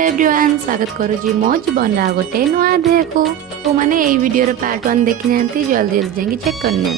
Hello everyone स्वागत करुँगी मो जीवन गोटे नुआ देह को तो मैंने यही वीडियो पार्ट 1 देखी ना जल्दी जल्दी जाकि चेक करनी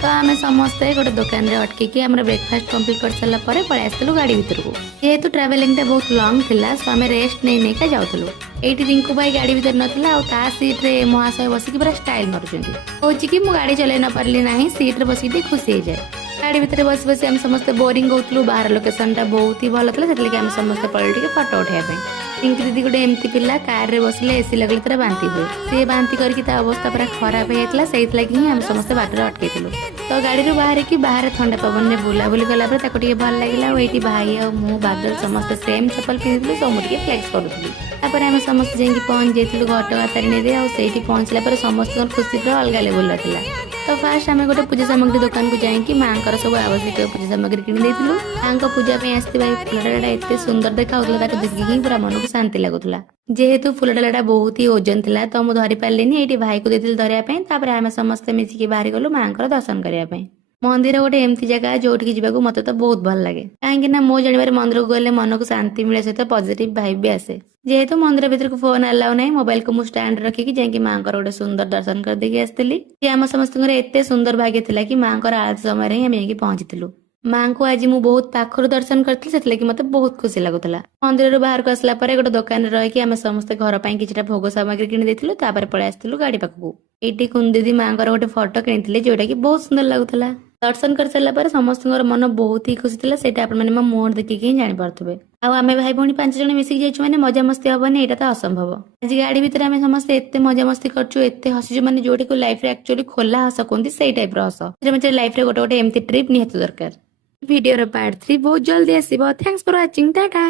तो आम समस्ते गोटे दुकान अटकी आम ब्रेकफास्ट कम्प्लीट कर सारा पलि आसलु गाड़ी भर को जेहेतु ट्रावेलिंग बहुत लंग थिला सो आम रेस्ट नहीं नहीं जाऊँ ये रिंकू भाई गाड़ी भर ना सीट्रे महाशय बसिक पूरा स्टाइल मार्च हूँ कि मुझे गाड़ी चल न पारि ना सीट्रे बसिक खुशी हो जाए गाड़ी भितर बस बस आम समस्त बोरिंग होती बाहर लोकेशन टा बहुत ही भल था से आम समस्त पलि फटो उठाई पिंकी दीदी गोटे एमती पिला कार रे बसले एसी लगले तरह बांति हुए सी बांति करके अवस्था पूरा खराब होता से आम समस्त बाटर अटकई तो गाड़ी बाहर की बाहर ठंडा पवन में बुलाबुली कलापर भल लगे ये भाई आ बादल समस्त सेम चप्पल पिंधु सो मुझे फ्लेक्स करूँ आम समस्त जाकि पहुँच जाइलु घटगाँ तारिणी से पहुँचला समस्त खुशी पूरा अलग लेवल था तो फास्ट आम गोटे पूजा सामग्री दुकान को जाकि माँ सब आवश्यक पूजा सामग्री किणी माँ पूजा आसवा फुलडाला एत सुंदर देखा देखिए पूरा मन को शांति लगुला जेहेतु फुलडाला बहुत ही ओजन था तो मुझे धरी पारे ये भाई को देती धरवाई आम समस्ते मिसिकी बाहरी गलु माँ दर्शन करने मंदिर गोटे एमती जगह जोटि जावाक मत तो बहुत भल लगे कहीं मो जानवर मंदिर को गले मन को शांति मिले सहित पॉजिटिव भाइब भी आसे जेहेतु मंदिर भीतर को फोन अलाउ ना मोबाइल को मुझे स्टैंड रखिकी जाकि माँ गोटे सुंदर दर्शन करदेकी आसती आम समस्त एत सुंदर भाग्य था कि माँ आरती समय आम जाकि पहुंचीलु माँ को आज मुझे बहुत पाखर दर्शन करी से मत बहुत खुशी लगुला मंदिर बाहर को आसला गोटे दुकान रही आम समस्त घर पर कि भोग सामग्री किणी पलि आसलु गाड़ी पाखक ये कुंद दीदी माँ गोटे फोटो किनी जोटा कि बहुत सुंदर लगुला दर्शन कर सारा समस्त मन बहुत ही खुशी था से मो मुहर देखिए जापारे आम भाई भाई 5 जन मिसिक जाइए मैंने मजा मस्ती हेनी यहाँ तो असंभव आज गाड़ी भितर आम समस्त एत मजा मस्ती करते हसीचु मैंने जोटी को लाइफ रे एक्चुअली खोला हस कहते से टाइप हस लाइफ रे गोटे गोटे एमती ट्रिप निहाती दरकार वीडियो पार्ट 3 बहुत जल्दी आसो थैंक्स फॉर वाचिंग टाटा।